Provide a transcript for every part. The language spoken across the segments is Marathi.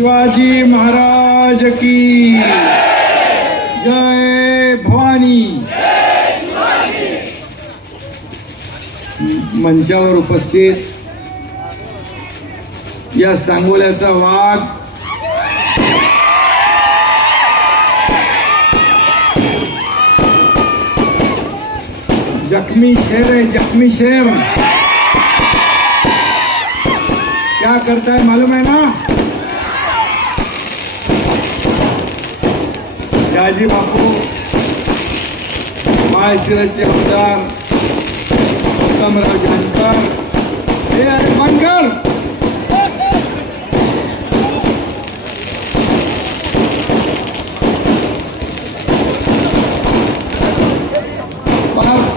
शिवाजी महाराज की जय भवानी मंचावर उपस्थित या सांगोल्याचा वाघ जखमी शेर आहे जखमी शेर क्या करता है मालूम है ना शहाजी बापू माळशिराचे आमदार उत्तमराव जानकर हे आहे मंगल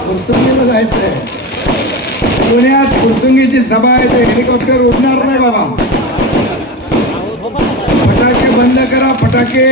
फुरसंगीला जायचंय आहे पुण्यात फुरसंगीची सभा आहे ते, हेलिकॉप्टर उडणार नाही बाबा फटाके बंद करा फटाके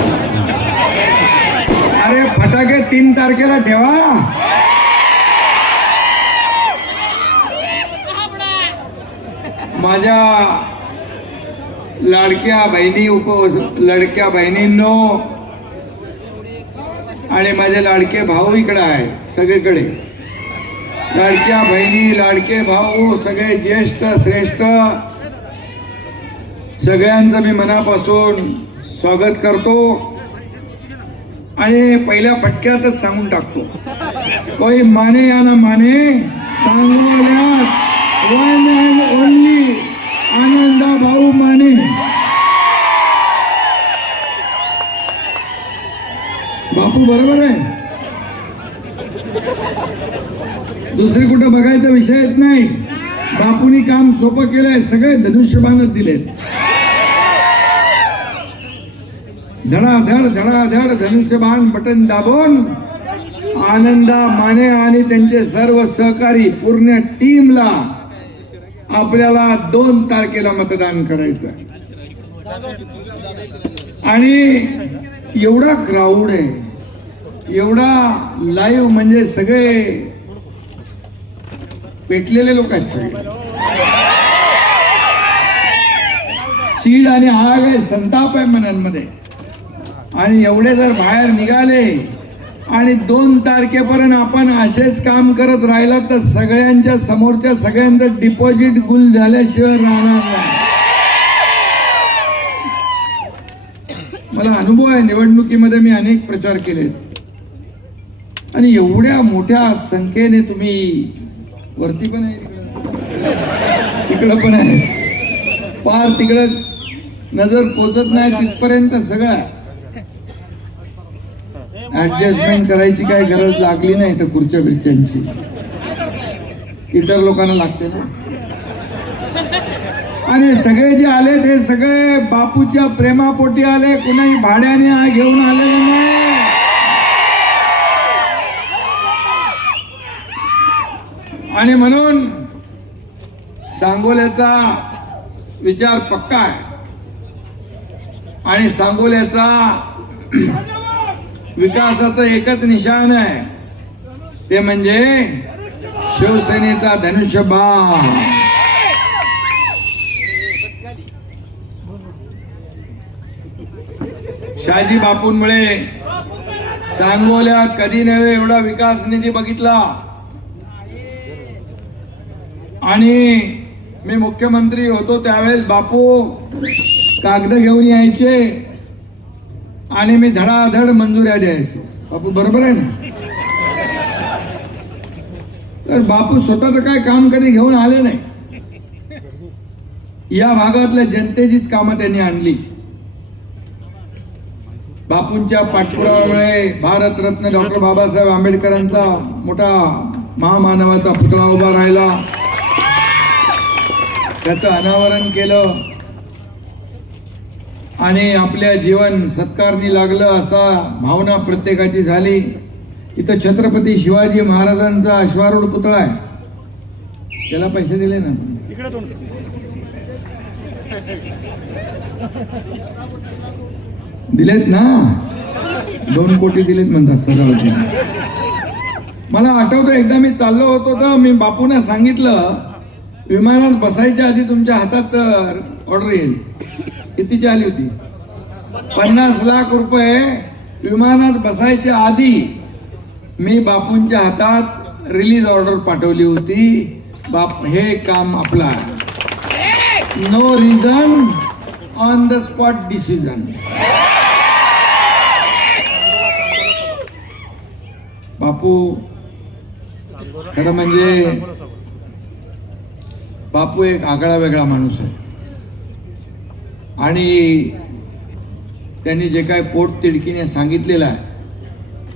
फटाके तीन तारखेला ठेवा माझ्या लाडक्या बहिणी उप लाडक्या बहिणींनो आणि माझे लाडके भाऊ इकडे आहे सगळीकडे लाडक्या बहिणी लाडके भाऊ सगळे ज्येष्ठ श्रेष्ठ सगळ्यांचं मी मनापासून स्वागत करतो आणि पहिल्या फटक्यातच सांगून टाकतो कोई माने या ना माने सांगण्यात वन अँड ओनली आनंदा भाऊ माने बापू बरोबर आहे दुसरी कुठं बघायचा येत नाही बापूनी काम सोपं केलंय सगळे धनुष्यबाणच दिलेत धडाधड धडाधड धनुष्यबाण बटन दाबून आनंदा माने आणि त्यांचे सर्व सहकारी पूर्ण टीमला आपल्याला दोन तारखेला मतदान करायचं आणि एवढा क्राऊड आहे एवढा लाईव्ह म्हणजे सगळे पेटलेले लोक आहेत चीड आणि आग आहे संताप आहे मनांमध्ये आणि एवढे जर बाहेर निघाले आणि दोन तारखेपर्यंत आपण असेच काम करत राहिला तर सगळ्यांच्या समोरच्या सगळ्यांचं डिपॉझिट गुल झाल्याशिवाय राहणार नाही मला अनुभव आहे निवडणुकीमध्ये मी अनेक प्रचार केले आणि एवढ्या मोठ्या संख्येने तुम्ही वरती पण आहे तिकडं पण आहे पार तिकडं नजर पोचत नाही तिथपर्यंत सगळं ऍडजस्टमेंट करायची काय गरज लागली नाही तर खुर्च्या बिर्च्यांची इतर लोकांना लागते ना आणि सगळे जे आले ते सगळे बापूच्या प्रेमापोटी आले कुणाही भाड्याने घेऊन आले नाही आणि म्हणून सांगोल्याचा विचार पक्का आहे आणि सांगोल्याचा विकासाचं एकच निशान, आहे ते म्हणजे शिवसेनेचा धनुष्यबाण शाजी बापूंमुळे सांगोल्यात कधी नव्हे एवढा विकास निधी बघितला आणि मी मुख्यमंत्री होतो त्यावेळेस बापू कागद घेऊन यायचे आणि मी धडाधड मंजुऱ्या द्यायचो बापू बरोबर आहे ना तर बापू स्वतःच काय काम कधी घेऊन आले नाही या भागातल्या जनतेचीच कामं त्यांनी आणली बापूंच्या पाठपुरावामुळे भारतरत्न डॉक्टर बाबासाहेब आंबेडकरांचा मोठा महामानवाचा पुतळा उभा राहिला त्याचं अनावरण केलं आणि आपल्या जीवन सत्कारनी लागलं असा भावना प्रत्येकाची झाली इथं छत्रपती शिवाजी महाराजांचा अश्वारूढ पुतळा आहे त्याला पैसे दिले ना दिलेत ना दोन कोटी दिलेत म्हणतात सजावटी मला आठवतं एकदा मी चाललो होतो तर मी बापूने सांगितलं विमानात बसायच्या आधी तुमच्या हातात ऑर्डर येईल कितीची आली होती पन्नास लाख रुपये विमानात बसायच्या आधी मी बापूंच्या हातात रिलीज ऑर्डर पाठवली होती बाप हे काम आपला no reason on the spot decision Bapu खरं म्हणजे बापू एक आगळा वेगळा माणूस आहे आणि त्यांनी जे काय पोट तिडकीने सांगितलेलं आहे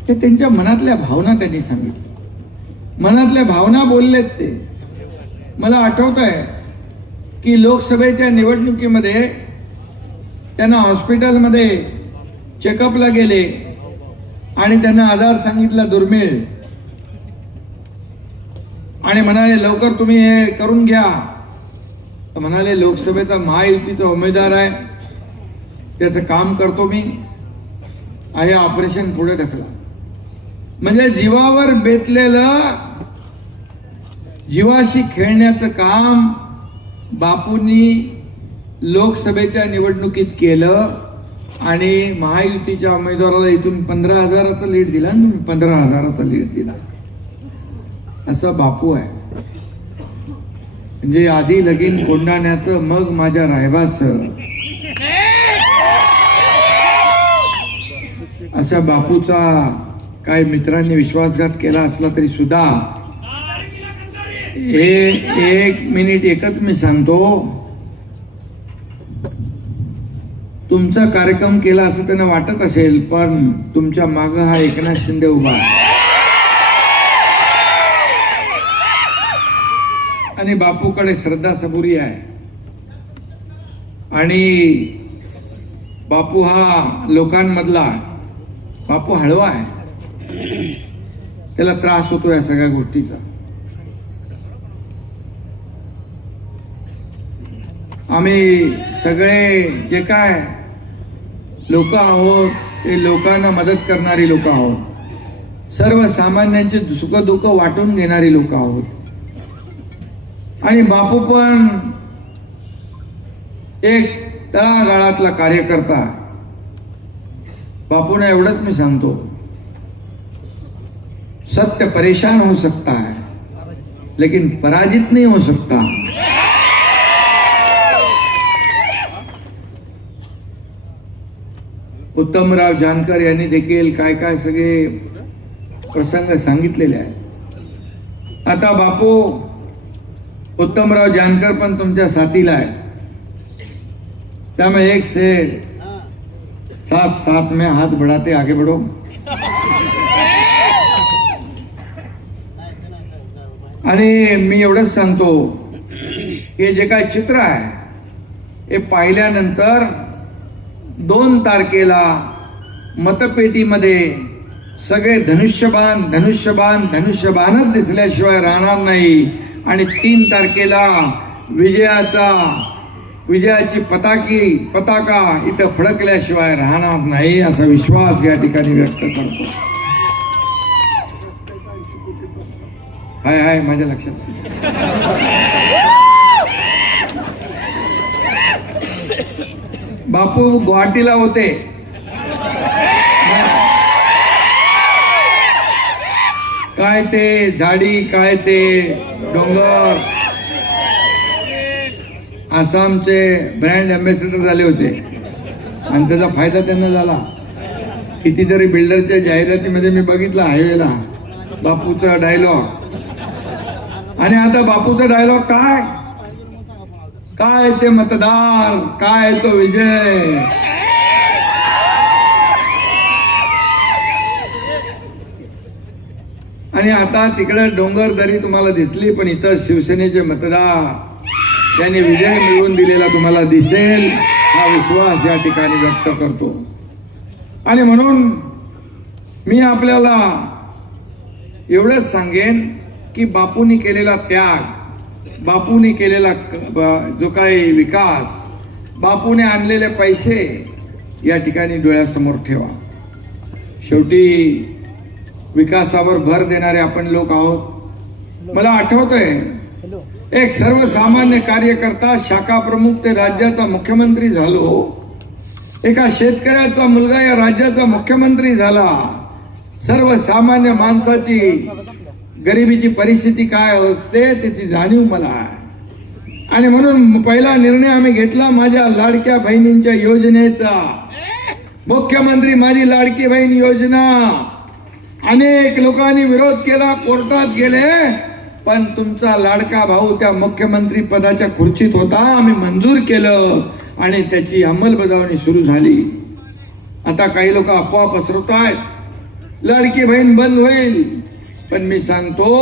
ते त्यांच्या मनातल्या भावना त्यांनी सांगितल्या मनातल्या भावना बोललेत ते मला आठवत आहे की लोकसभेच्या निवडणुकीमध्ये त्यांना हॉस्पिटलमध्ये चेकअपला गेले आणि त्यांना आजार सांगितला दुर्मिळ आणि म्हणाले लवकर तुम्ही हे करून घ्या म्हणाले लोकसभेचा महायुतीचा उमेदवार आहे त्याचं काम करतो मी हे ऑपरेशन पुढे ढकला म्हणजे जीवावर बेतलेलं जीवाशी खेळण्याचं काम बापूंनी लोकसभेच्या निवडणुकीत केलं आणि महायुतीच्या उमेदवाराला इथून पंधरा हजाराचा लीड दिला आणि पंधरा हजाराचा लीड दिला असा बापू आहे म्हणजे आधी लगीन कोंडाण्याचं मग माझ्या राहिबाच अशा बापूचा काय मित्रांनी विश्वासघात केला असला तरी सुद्धा हे एक मिनिट एकच मी सांगतो तुमचा कार्यक्रम केला असं त्यांना वाटत असेल पण तुमच्या माग हा एकनाथ शिंदे उभा आहे आणि बापूकडे श्रद्धा सबुरी आहे आणि बापू हा लोकांमधला बापू हळवा आहे त्याला त्रास होतो या सगळ्या गोष्टीचा आम्ही सगळे जे काय लोक आहोत ते लोकांना मदत करणारी लोक आहोत सर्वसामान्यांचे सुखदुःख वाटून घेणारी लोक आहोत आणि बापू पण एक तळागाळातला कार्यकर्ता बापूने एवढंच मी सांगतो सत्य परेशान हो सकता है लेकिन पराजित नहीं हो सकता उत्तमराव जानकर यांनी देखील काय काय सगळे प्रसंग सांगितलेले आहेत आता बापू उत्तमराव जानकर पण तुमच्या साथीला आहे त्यामुळे एक से सात सात मे हात बढ़ाते आगे बढ़ो आणि मी एवढंच सांगतो हे जे काय चित्र आहे हे पाहिल्यानंतर दोन तारखेला मतपेटीमध्ये सगळे धनुष्यबाण धनुष्यबान धनुष्यबाणच दिसल्याशिवाय राहणार नाही आणि तीन तारखेला विजयाचा विजयाची पताकी पताका इथं फडकल्याशिवाय राहणार नाही असा विश्वास या ठिकाणी व्यक्त करतो हाय हाय माझ्या लक्षात बापू गुवाहाटीला होते काय ते झाडी काय ते डोंगर आसामचे ब्रँड अम्बेसिडर झाले होते आणि त्याचा फायदा त्यांना झाला कितीतरी बिल्डरच्या जाहिरातीमध्ये मी बघितला हायवेला बापूचा डायलॉग आणि आता बापूचा डायलॉग काय काय ते मतदार काय तो विजय आणि आता तिकडे डोंगर दरी तुम्हाला दिसली पण इथं शिवसेनेचे मतदार त्यांनी विजय मिळवून दिलेला तुम्हाला दिसेल हा विश्वास या ठिकाणी व्यक्त करतो आणि म्हणून मी आपल्याला एवढंच सांगेन की बापूंनी केलेला त्याग बापूंनी केलेला जो काही विकास बापूने आणलेले पैसे या ठिकाणी डोळ्यासमोर ठेवा शेवटी विकासावर भर देणारे आपण लोक आहोत मला आठवत आहे एक सर्वसामान्य कार्यकर्ता शाखा प्रमुख ते राज्याचा मुख्यमंत्री झालो एका शेतकऱ्याचा मुलगा या राज्याचा मुख्यमंत्री झाला सर्वसामान्य माणसाची गरिबीची परिस्थिती काय असते त्याची जाणीव मला आहे आणि म्हणून पहिला निर्णय आम्ही घेतला माझ्या लाडक्या बहिणींच्या योजनेचा मुख्यमंत्री माझी लाडकी बहीण योजना अनेक लोकांनी विरोध केला कोर्टात गेले पण तुमचा लाडका भाऊ त्या मुख्यमंत्री पदाच्या खुर्चीत होता आम्ही मंजूर केलं आणि त्याची अंमलबजावणी सुरू झाली आता काही लोक अफवा पसरवत आहेत लाडकी बहीण बंद होईल पण मी सांगतो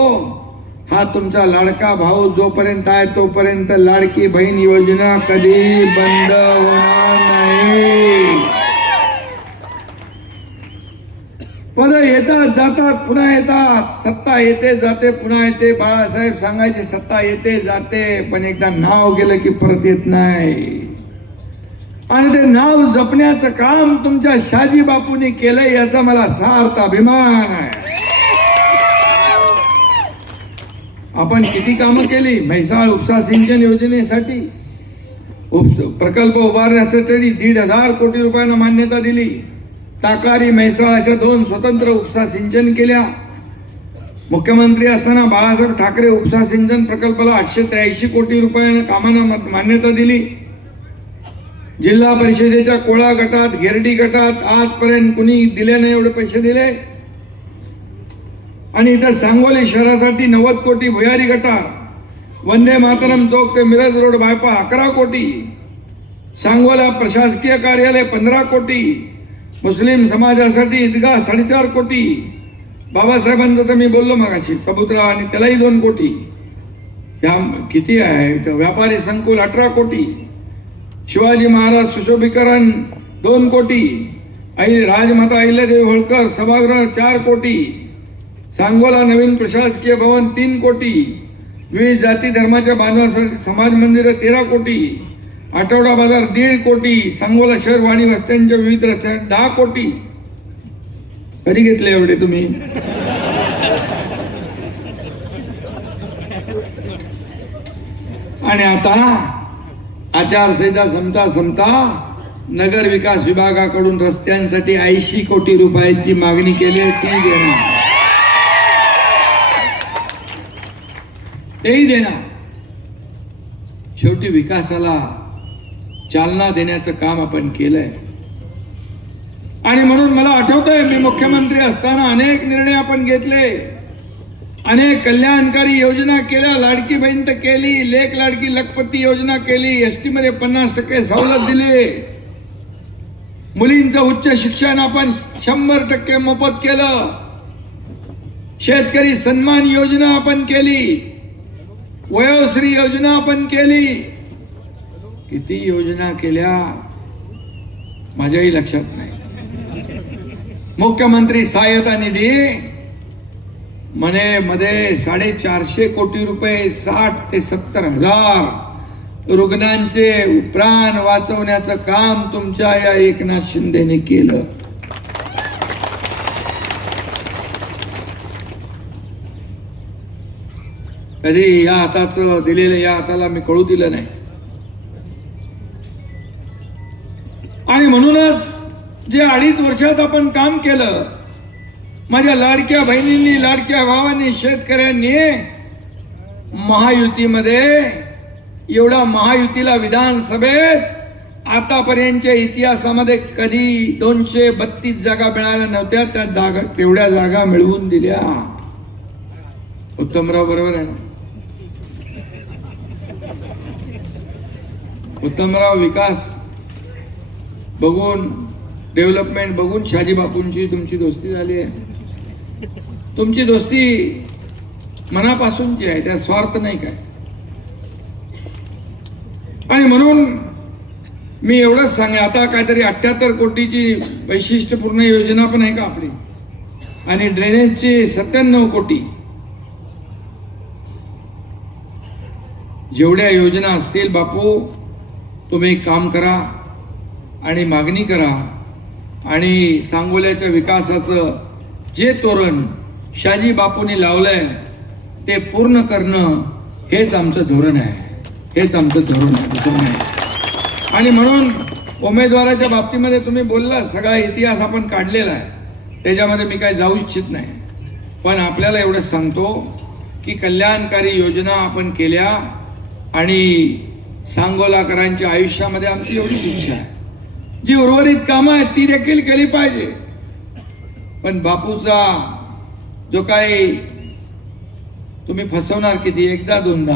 हा तुमचा लाडका भाऊ जोपर्यंत आहे तोपर्यंत लाडकी बहीण योजना कधी बंद होणार नाही पद येतात जातात पुन्हा येतात सत्ता येते जाते पुन्हा येते बाळासाहेब सांगायचे सत्ता येते जाते पण एकदा नाव गेलं की परत येत नाही आणि ते नाव जपण्याचं काम तुमच्या शाजी बापूने केलंय याचा मला सार्थ अभिमान आहे आपण किती कामं केली म्हैसाळ उपसा सिंचन योजनेसाठी उप प्रकल्प उभारण्यासाठी दीड हजार कोटी रुपयांना मान्यता दिली ताकारी म्हैसाळ दोन स्वतंत्र उपसा सिंचन केल्या मुख्यमंत्री असताना बाळासाहेब ठाकरे उपसा सिंचन प्रकल्पाला आठशे त्र्याऐंशी कोटी रुपयांना कामांना मान्यता दिली जिल्हा परिषदेच्या कोळा गटात घेरडी गटात आजपर्यंत कुणी दिले नाही एवढे पैसे दिले आणि इथं सांगोली शहरासाठी नव्वद कोटी भुयारी गटात वंदे मातरम चौक ते मिरज रोड बायपा अकरा कोटी सांगोला प्रशासकीय कार्यालय पंधरा कोटी मुस्लिम समाजासाठी ईदगाह साडेचार कोटी बाबासाहेबांचं तर मी बोललो मागाशी समुद्र आणि त्यालाही दोन कोटी या किती आहे व्यापारी संकुल अठरा कोटी शिवाजी महाराज सुशोभीकरण दोन कोटी आई राजमाता अहिल्यादेवी होळकर सभागृह चार कोटी सांगोला नवीन प्रशासकीय भवन तीन कोटी विविध जाती धर्माच्या बांधवांसाठी समाज मंदिर तेरा कोटी आठवडा बाजार दीड कोटी सांगोला शहर वाणी वस्त्यांच्या विविध रस्त्या दहा कोटी कधी घेतले एवढे तुम्ही आणि आता आचारसंहिता संपता संपता नगर विकास विभागाकडून रस्त्यांसाठी ऐंशी कोटी रुपयांची मागणी केली आहे ती देणार तेही देणार शेवटी विकासाला चालना देण्याचं काम आपण केलंय आणि म्हणून मला आठवत आहे मी मुख्यमंत्री असताना अनेक निर्णय आपण घेतले अनेक कल्याणकारी योजना केल्या लाडकी बहीण तर केली लेख लाडकी लखपती योजना केली टी मध्ये पन्नास टक्के सवलत दिले मुलींचं उच्च शिक्षण आपण शंभर टक्के मोफत केलं शेतकरी सन्मान योजना आपण केली वयोश्री योजना आपण केली किती योजना केल्या माझ्याही लक्षात नाही मुख्यमंत्री सहाय्यता निधी मने मध्ये साडेचारशे कोटी रुपये साठ ते सत्तर हजार रुग्णांचे प्राण वाचवण्याचं काम तुमच्या या एकनाथ शिंदेने केलं कधी या हाताच दिलेलं या हाताला मी कळू दिलं नाही म्हणूनच जे अडीच वर्षात आपण काम केलं माझ्या लाडक्या बहिणींनी लाडक्या भावांनी शेतकऱ्यांनी महायुतीमध्ये एवढा महायुतीला विधानसभेत आतापर्यंतच्या इतिहासामध्ये कधी दोनशे बत्तीस जागा मिळाल्या नव्हत्या त्या जागा तेवढ्या जागा मिळवून दिल्या उत्तमराव बरोबर आहे उत्तमराव विकास बघून डेव्हलपमेंट बघून शाजी बापूंची तुमची दोस्ती झाली आहे तुमची दोस्ती मनापासूनची आहे त्या स्वार्थ नाही काय आणि म्हणून मी एवढंच सांगे आता काहीतरी अठ्याहत्तर कोटीची वैशिष्ट्यपूर्ण योजना पण आहे का आपली आणि ड्रेनेजची सत्त्याण्णव कोटी जेवढ्या योजना असतील बापू तुम्ही काम करा आणि मागणी करा आणि सांगोल्याच्या विकासाचं जे तोरण शाजी बापूंनी लावलं आहे ते पूर्ण करणं हेच आमचं धोरण आहे हेच आमचं धोरण आहे आणि म्हणून उमेदवाराच्या बाबतीमध्ये तुम्ही बोलला सगळा इतिहास आपण काढलेला आहे त्याच्यामध्ये मी काय जाऊ इच्छित नाही पण आपल्याला एवढं सांगतो की कल्याणकारी योजना आपण केल्या आणि सांगोलाकरांच्या आयुष्यामध्ये आमची एवढीच इच्छा आहे जी उर्वरित कामं आहेत ती देखील केली पाहिजे पण बापूचा जो काही तुम्ही फसवणार किती एकदा दोनदा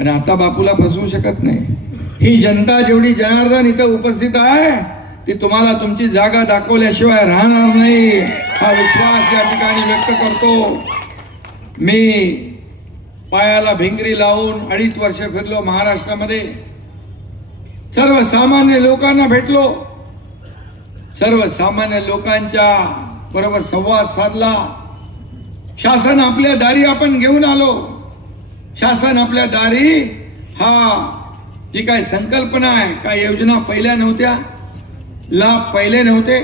आणि आता बापूला फसवू शकत नाही ही जनता जेवढी जनार्दन इथं उपस्थित आहे ती तुम्हाला तुमची जागा दाखवल्याशिवाय राहणार नाही हा विश्वास या ठिकाणी व्यक्त करतो मी पायाला भिंगरी लावून अडीच वर्ष फिरलो महाराष्ट्रामध्ये सर्वसामान्य लोकांना भेटलो सर्वसामान्य लोकांच्या बरोबर संवाद साधला शासन आपल्या दारी आपण घेऊन आलो शासन आपल्या दारी हा जी काय संकल्पना आहे काय योजना पहिल्या नव्हत्या लाभ पहिले नव्हते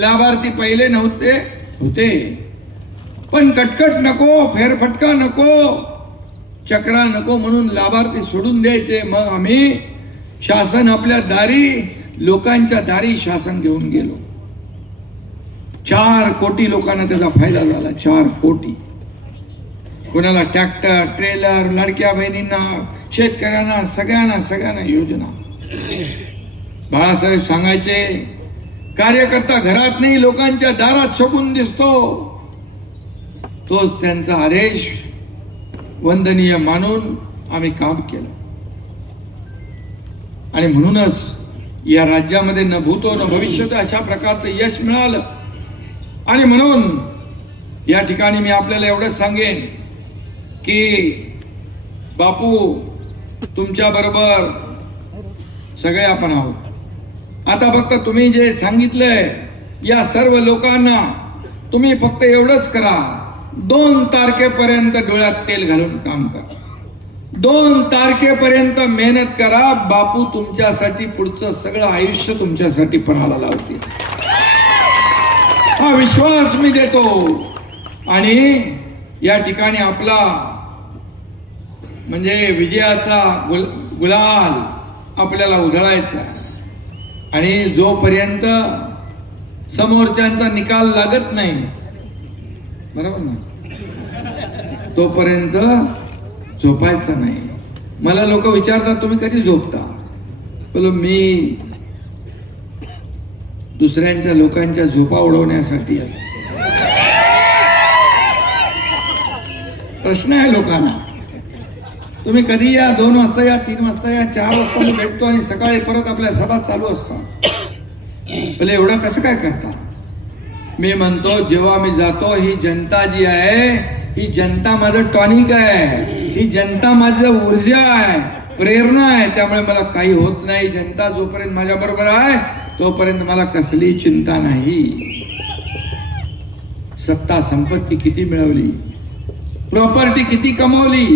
लाभार्थी पहिले नव्हते होते पण कटकट नको फेरफटका नको चक्रा नको म्हणून लाभार्थी सोडून द्यायचे मग आम्ही शासन आपल्या दारी लोकांच्या दारी शासन घेऊन गेलो चार कोटी लोकांना त्याचा फायदा झाला चार कोटी कोणाला ट्रॅक्टर ट्रेलर लडक्या बहिणींना शेतकऱ्यांना सगळ्यांना सगळ्यांना योजना बाळासाहेब सांगायचे कार्यकर्ता घरात नाही लोकांच्या दारात शोभून दिसतो तोच त्यांचा आदेश वंदनीय मानून आम्ही काम केलं आणि म्हणूनच या राज्यामध्ये न भूतो न भविष्य अशा प्रकारचं यश मिळालं आणि म्हणून या ठिकाणी मी आपल्याला एवढंच सांगेन की बापू तुमच्याबरोबर सगळे आपण आहोत आता फक्त तुम्ही जे सांगितलंय या सर्व लोकांना तुम्ही फक्त एवढंच करा दोन तारखेपर्यंत डोळ्यात तेल घालून काम करा दोन तारखेपर्यंत मेहनत करा बापू तुमच्यासाठी पुढचं सगळं आयुष्य तुमच्यासाठी पणाला लावतील हा विश्वास मी देतो आणि या ठिकाणी आपला म्हणजे विजयाचा गुल गुलाल आपल्याला उधळायचा आणि जोपर्यंत समोरच्यांचा निकाल लागत नाही बरोबर ना तोपर्यंत झोपायचं नाही मला लोक विचारतात तुम्ही कधी झोपता बोल मी दुसऱ्यांच्या लोकांच्या झोपा उडवण्यासाठी प्रश्न आहे लोकांना तुम्ही कधी या दोन वाजता या तीन वाजता या चार वाजता मी भेटतो आणि सकाळी परत आपल्या सभा चालू असता भले एवढं कसं काय करता मी म्हणतो जेव्हा मी जातो ही जनता जी आहे ही जनता माझं टॉनिक आहे ही जनता माझं ऊर्जा आहे प्रेरणा आहे त्यामुळे मला काही होत नाही जनता जोपर्यंत माझ्या बरोबर आहे तोपर्यंत मला कसली चिंता नाही सत्ता संपत्ती किती मिळवली प्रॉपर्टी किती कमावली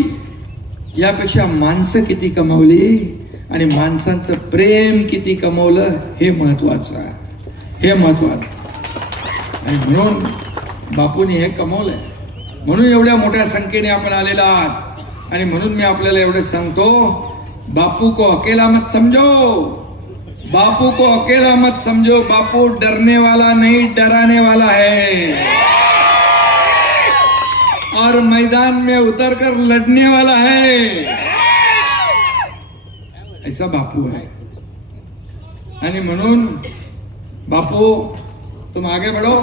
यापेक्षा माणसं किती कमावली आणि माणसांचं प्रेम किती कमवलं हे महत्वाचं आहे हे महत्वाचं आणि म्हणून बापूने हे कमवलंय म्हणून एवढ्या मोठ्या संख्येने आपण आलेला आहात आणि म्हणून मी आपल्याला बापू को अकेला मत समझो बापू को अकेला मत समझो बापू डरने वाला नहीं डराने वाला है और मैदान में उतर कर लड़ने वाला है ऐसा बापू है बापू तुम आगे बढ़ो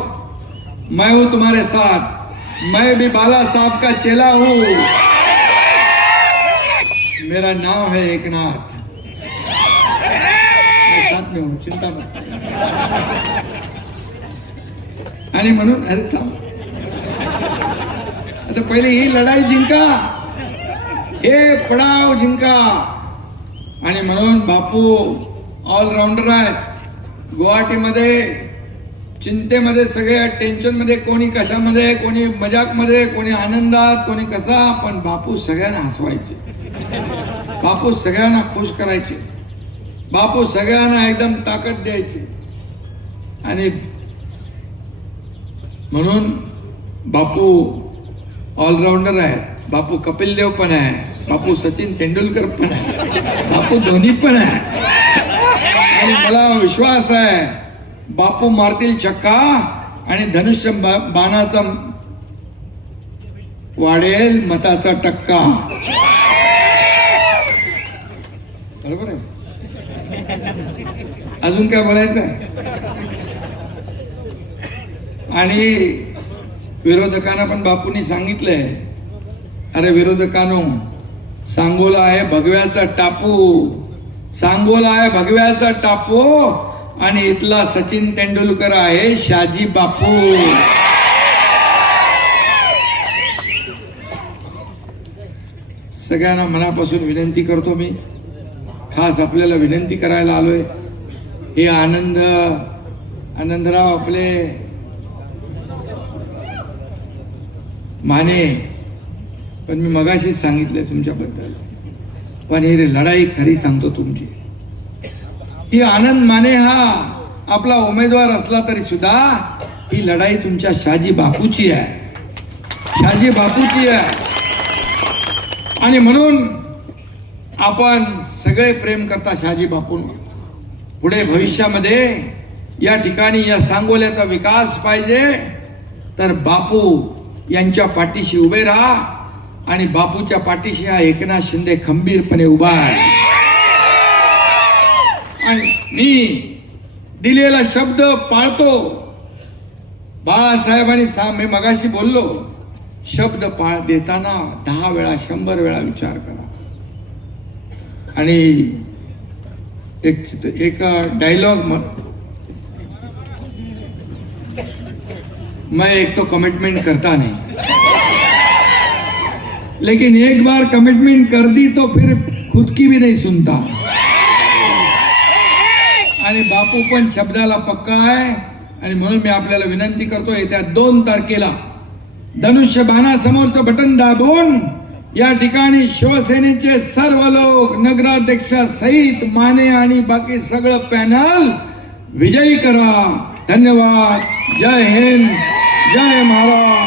मैं हूं तुम्हारे साथ मैं भी बाला साहब का चेला हूं मेरा नाव है एकनाथ नाथ साथ में चिंता आणि म्हणून अरे थांब आता पहिले ही लढाई जिंका हे पडाव जिंका आणि म्हणून बापू ऑलराऊंडर आहेत गुवाहाटीमध्ये चिंतेमध्ये सगळ्या मध्ये कोणी कशामध्ये कोणी मजाक मध्ये कोणी आनंदात कोणी कसा पण बापू सगळ्यांना हसवायचे बापू सगळ्यांना खुश करायचे बापू सगळ्यांना एकदम ताकद द्यायची आणि म्हणून बापू ऑलराऊंडर आहे बापू कपिल देव पण आहे बापू सचिन तेंडुलकर पण आहे बापू धोनी पण आहे आणि मला विश्वास आहे बापू मारतील चक्का आणि धनुष्य बाणाचा वाढेल मताचा टक्का बरोबर आहे अजून काय बोलायचं आणि विरोधकांना पण बापूंनी सांगितलंय अरे विरोधकांनो सांगोला आहे भगव्याचा टापू सांगोला आहे भगव्याचा टापू आणि इथला सचिन तेंडुलकर आहे शाजी बापू सगळ्यांना मनापासून विनंती करतो मी खास आपल्याला विनंती करायला आलोय हे आनंद आनंदराव आपले माने पण मी मगाशीच सांगितले तुमच्याबद्दल पण ही लढाई खरी सांगतो तुमची ही आनंद माने हा आपला उमेदवार असला तरी सुद्धा ही लढाई तुमच्या शाजी बापूची आहे शाजी बापूची आहे आणि म्हणून आपण सगळे प्रेम करता शहाजी बापूंवर पुढे भविष्यामध्ये या ठिकाणी या सांगोल्याचा विकास पाहिजे तर बापू यांच्या पाठीशी उभे राहा आणि बापूच्या पाठीशी हा एकनाथ शिंदे खंबीरपणे उभा आहे आणि मी दिलेला शब्द पाळतो बाळासाहेबांनी सा मी मगाशी बोललो शब्द पाळ देताना दहा वेळा शंभर वेळा विचार करा आणि एक एक डायलॉग मैं एक तो कमिटमेंट करता नहीं लेकिन एक बार कमिटमेंट कर दी तो फिर खुद की भी नहीं सुनता आणि बापू पण शब्दाला पक्का आहे आणि म्हणून मी आपल्याला विनंती करतो येत्या दोन तारखेला धनुष्य बाणासमोरचं बटन दाबून या ठिकाणी शिवसेनेचे सर्व लोक नगराध्यक्षा सहित माने आणि बाकी सगळं पॅनल विजयी करा धन्यवाद जय हिंद जय महाराज